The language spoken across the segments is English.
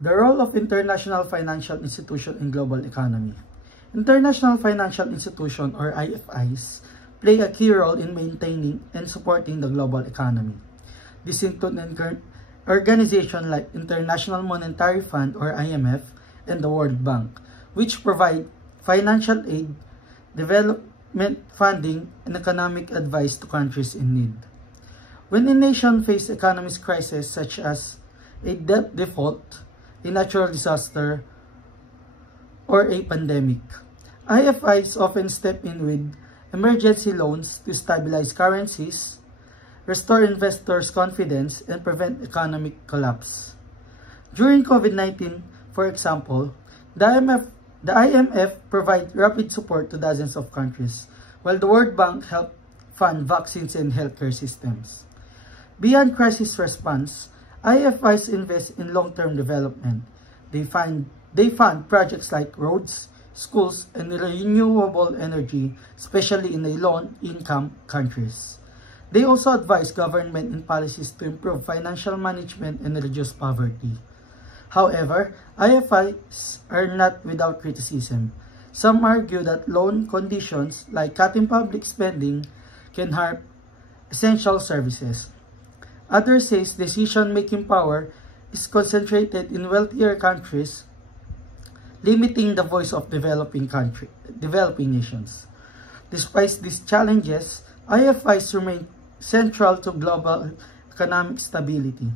The role of international financial institutions in global economy. International financial institutions, or IFIs, play a key role in maintaining and supporting the global economy. This includes organizations like International Monetary Fund, or IMF, and the World Bank, which provide financial aid, development funding, and economic advice to countries in need. When a nation faces economic crises such as a debt default, a natural disaster, or a pandemic, IFIs often step in with emergency loans to stabilize currencies, restore investors' confidence, and prevent economic collapse. During COVID-19, for example, the IMF provided rapid support to dozens of countries, while the World Bank helped fund vaccines and healthcare systems. Beyond crisis response, IFIs invest in long-term development. They fund projects like roads, schools, and renewable energy, especially in the low-income countries. They also advise government in policies to improve financial management and reduce poverty. However, IFIs are not without criticism. Some argue that loan conditions like cutting public spending can harm essential services. Others say decision-making power is concentrated in wealthier countries, limiting the voice of developing nations. Despite these challenges, IFIs remain central to global economic stability.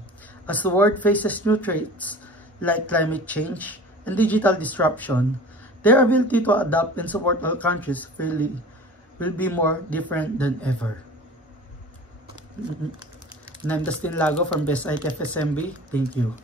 As the world faces new threats like climate change and digital disruption, their ability to adapt and support all countries freely will be more different than ever. And I'm Dustin Lago from BEST ITF SMB. Thank you.